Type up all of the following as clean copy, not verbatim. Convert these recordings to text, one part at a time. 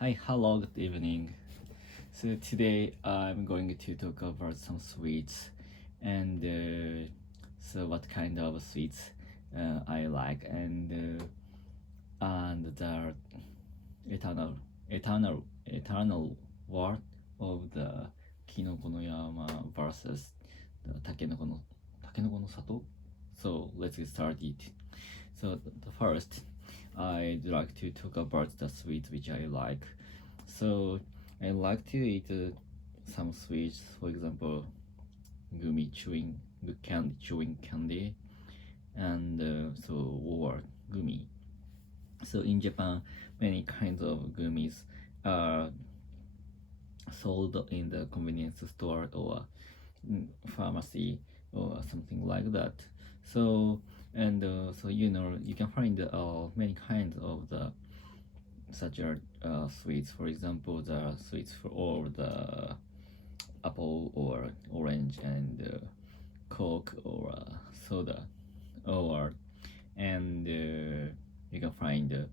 Hi, hello, good evening. So today I'm going to talk about some sweets and so what kind of sweets I like and the eternal eternal war of the Kinoko no Yama versus the Takenoko no Sato. So let's get started. So the first, I'd like to talk about the sweets which I like. So I like to eat some sweets, for example, gummy chewing, candy chewing candy, and or gummy. So in Japan, many kinds of gummies are sold in the convenience store or pharmacy or something like that. So you can find many kinds of the such as sweets. For example, the sweets for all the apple or orange and coke or soda or and you can find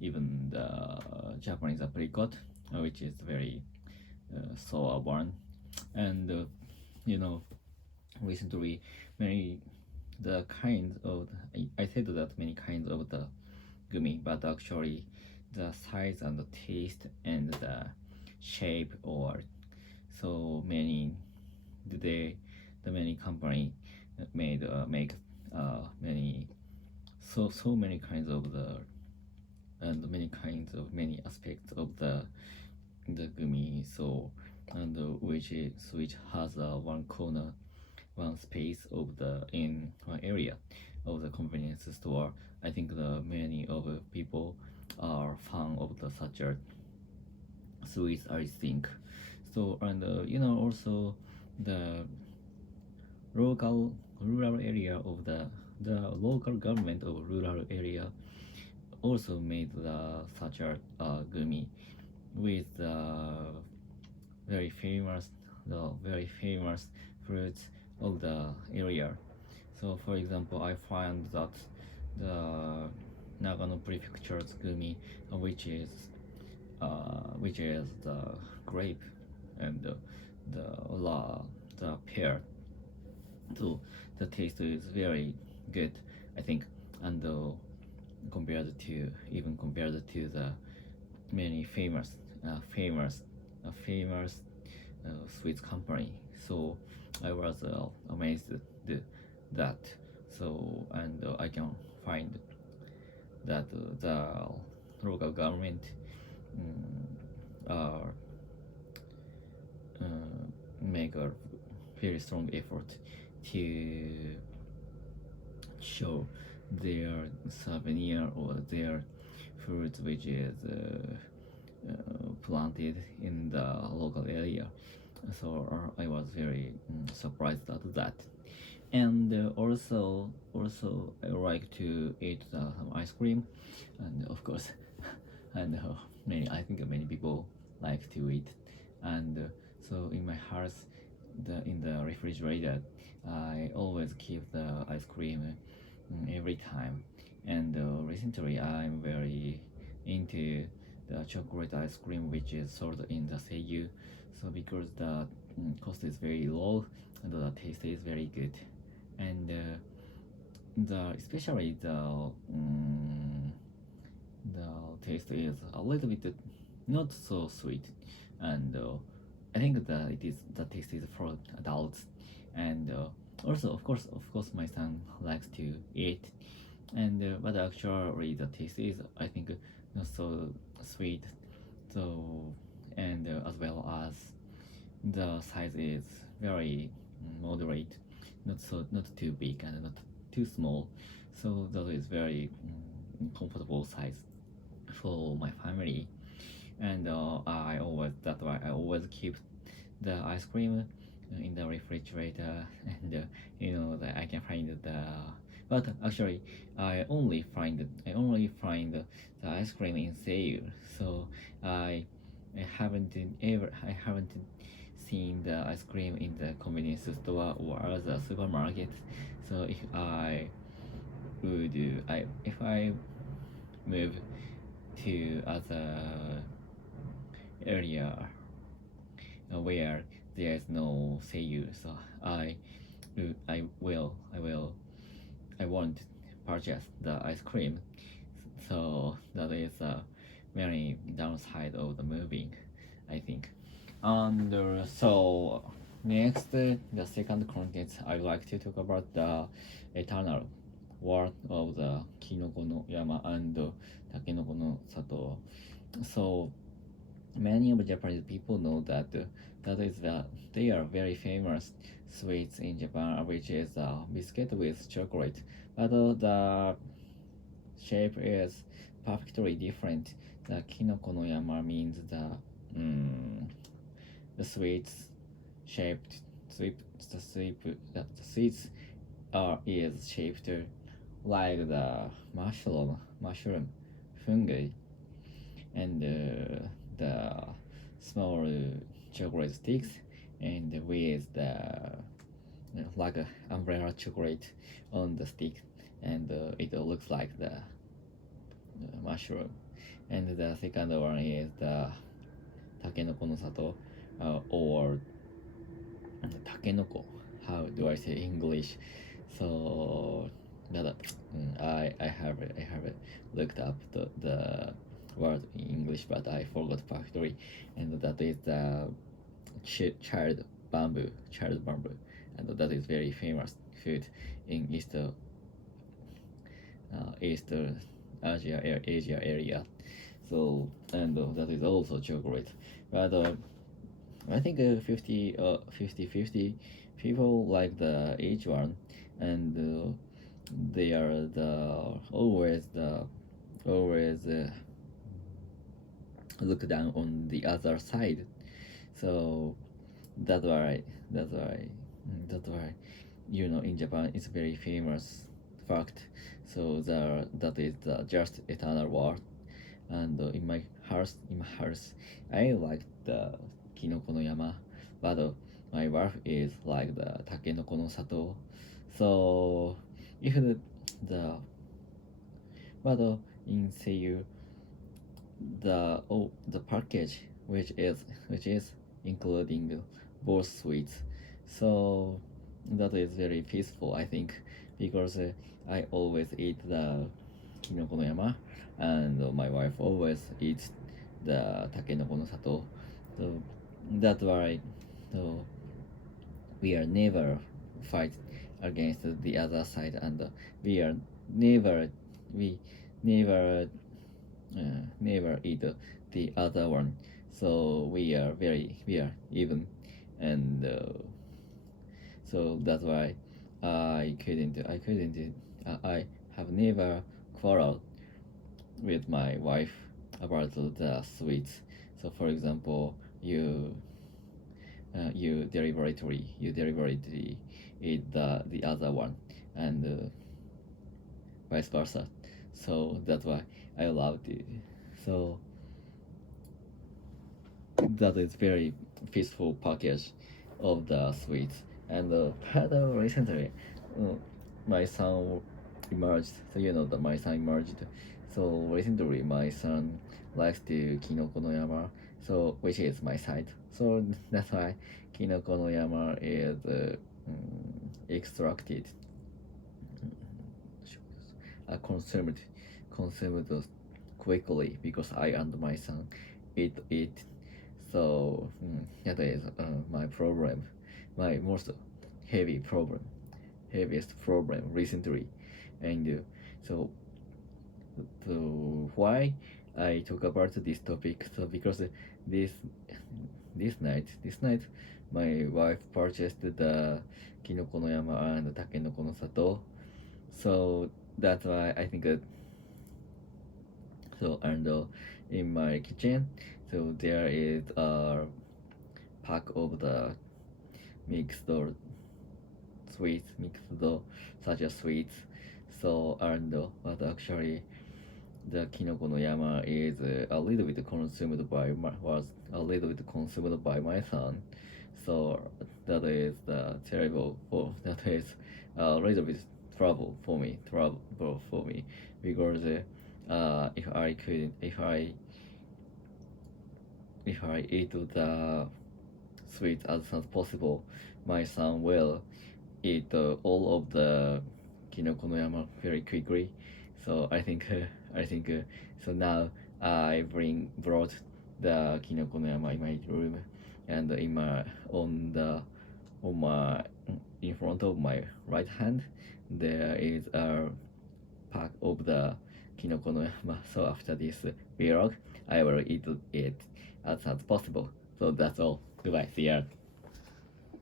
even the Japanese apricot, which is very sour one, and you know recently many the kinds of I said that many kinds of the gummy, but actually the size and the taste and the shape or so many the many company made make many so many kinds of the and many kinds of many aspects of the gummy, so and which has one corner, one space of the in one area of the convenience store. I think the many of people are fan of the such a sweets, I think. So and also the local rural area of the local government of rural area also made the such a gummy with the very famous fruits of the area. So for example, I find that the Nagano prefecture's gumi, which is the grape and the pear. So the taste is very good, I think, and compared to the many famous sweets company. So I was amazed that. So and I can find that the local government are make a very strong effort to show their souvenir or their fruit which is planted in the local area. So I was very surprised at that. And also I like to eat some ice cream, and of course and I think many people like to eat. And so in my house, in the refrigerator, I always keep the ice cream every time. And recently I'm very into the chocolate ice cream which is sold in the Seiyu. So because the cost is very low and the taste is very good, and the especially the taste is a little bit not so sweet, and I think that the taste is for adults, and also of course my son likes to eat, and but actually the taste is I think not so sweet, so and as well as the size is very moderate, not too big and not too small, so that is very comfortable size for my family. And that's why I always keep the ice cream in the refrigerator, and that I can find but actually I only find the ice cream in sale, so I haven't seen the ice cream in the convenience store or the supermarket. So if I move to other area where there is no seiyu. So I I want purchase the ice cream. So that is a very downside of the moving, I think. And so next, the second content I would like to talk about the eternal world of the Kinoko no Yama and Takenoko no Sato. So many of Japanese people know that they are very famous sweets in Japan, which is biscuit with chocolate. But the shape is perfectly different. The Kinoko no Yama means the sweets shaped sweep the sweets is shaped like the mushroom fungi, and the small chocolate sticks, and with the like a umbrella chocolate on the stick, and it looks like the mushroom. And the second one is the takenoko no sato, or takenoko. How do I say English? So that I have looked up the word in English, but I forgot factory, and that is the child bamboo, and that is very famous food in East Asia area. So, and that is also chocolate, but I think 50 people like the each one, and they are always look down on the other side. So that's why that's why that's why in Japan it's very famous fact. So that is the just eternal world. And in my house, I like the Kinoko no Yama, but my wife is like the Takenoko no Sato. So if the but in Seiyu, the package which is including both sweets, so that is very peaceful, I think, because I always eat the Kinoko no Yama, and my wife always eats the Takenoko no Sato. So that's why, so we are never fight against the other side, and we are never we never never eat the other one. So we are even, and so that's why I have never quarreled with my wife about the sweets. So for example, you deliberately eat the other one, and vice versa. So that's why I loved it. So that is very peaceful package of the sweets. And but recently, uh, my son emerged. So that my son emerged. So recently, my son likes the Kinoko no Yama, so which is my side. So that's why Kinoko no Yama is extracted, consumed quickly, because I and my son eat it. So that is my problem, my most heaviest problem recently. And so why I talk about this topic? So because this this night my wife purchased the Kinoko no Yama and Takenoko no Sato. So that's why I think so. And in my kitchen, so there is a pack of the mixed such as sweets. So, and but actually the Kinoko no Yama is a little bit consumed by my son. So that is that is a little bit trouble for me, because if I eat the sweet as soon as possible, my son will eat all of the Kinoko no Yama very quickly. So so now I brought the Kinoko no Yama in my room, and on my in front of my right hand there is a pack of the Kinoko no Yama. So after this vlog, I will eat it as soon as possible. So that's all. Goodbye. See ya.